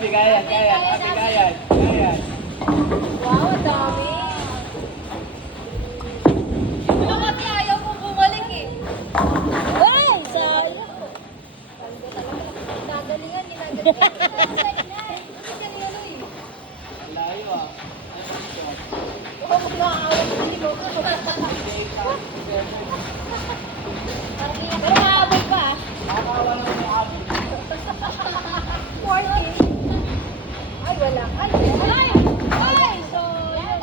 Abi, kaya. Abi, kaya. Wow, ang dami. Ano kasi ayaw kong bumalik eh. Ay, sayang. Ginagalingan. Kasi kanina eh. Layo ah. Oo, mag-aawat sa ilo. Pero maabot pa ah. Nakakawa naman yung abi. 40. Ay, wala. Ay! So, yun.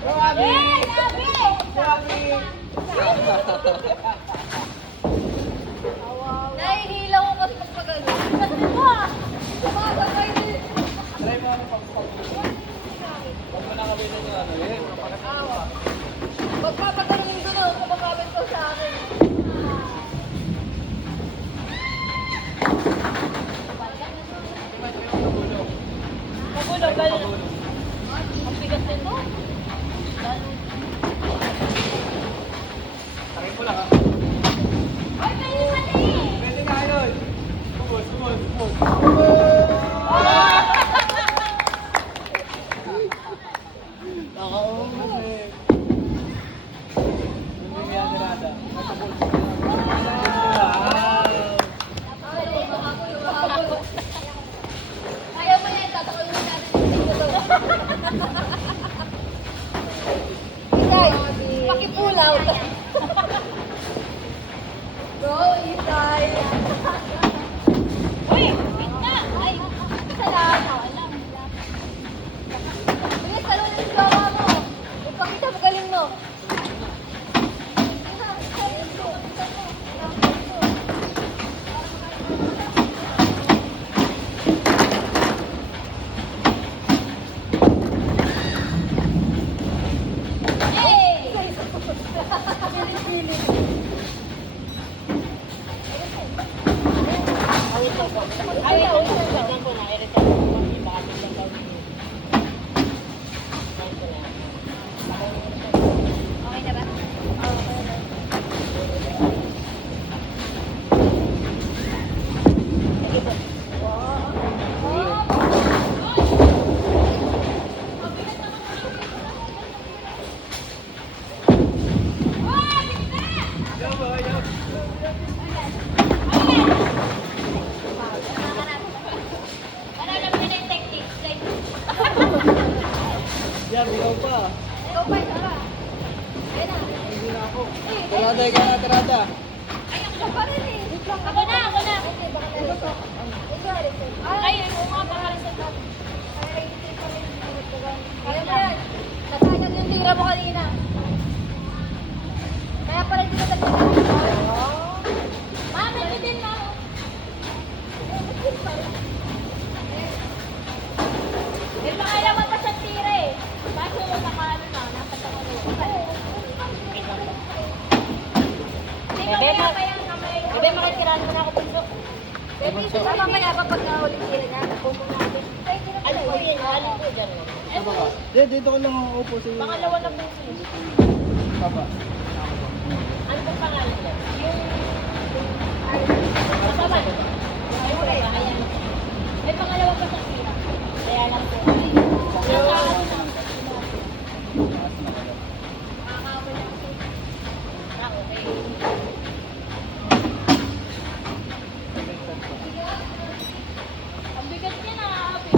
Go, Abi! Hey, Abi! Go, Abi! Nahihilaw ko kasi pag pagano. Sumasabay din. Try mo ano pag-pag. Huwag mo nakabitin yung ano. Eh, Awa. Magpapagaling doon ako, kumapapit ko sa akin. Mabulog, gano'n. Ang bigat nito. Try mo lang ah. Ay, pwede pati! Pwede nga yun. Sumod. Nakaumas eh. Hindi yan nilada. Kaya mo yan, tatakawin mo natin. Isay, pakipulaw. Go, Isay. Uy, wait na. Ay, isa lang. Alam. Sige, talon yung gawa mo. Ipakita mo galing mo. Yay! Okay na ba? Sige po. Alam mo na yung techniques. Like, Yan, ikaw pa. ikaw pa, ikaw pa. Ayun na. Hindi na ako. Eh, Tirada. Ay, ako pa rin eh. Ako na. Okay, baka na-reset. Ikaw, reset. Ay, oo nga, baka reset natin. Kaya mo yan. Nasayang yung tira mo kanina. Kaya pala hindi ka nagtira. Ma'am, nagtitin mo. May pangalaman pa sa tira eh. Kaso nakaano na, nasa tango. Bebe, makikiraan mo na ako puso. Bebe, sama pa niya kapag ulit sila niya. Puso natin. Ano po yun? Alin po dyan? Tama ka. Dito ko lang uupo sa iyo. Pangalawa na puso. Papa. Ano pong pangalan niya? Kasama. Ayan. May pangalawa pa sa tira. Kaya lang po. Nasa ano na? Makakawala ako. Ah, okay. Ang bigat niya na, Abi.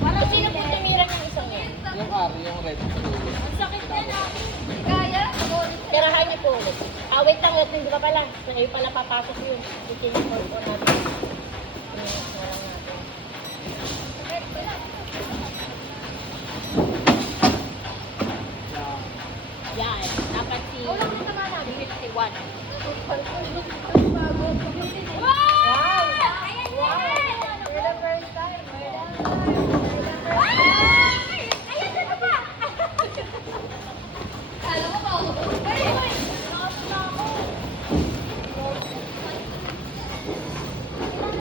Parang sino po tumira ng isang yan? Yung R, yung red. Ang sakit niya na. Kaya? Tirahan niyo po ulit. Ah, wait lang, hindi pa pala. Sa iyo pala papasok yun. Itiniport po natin.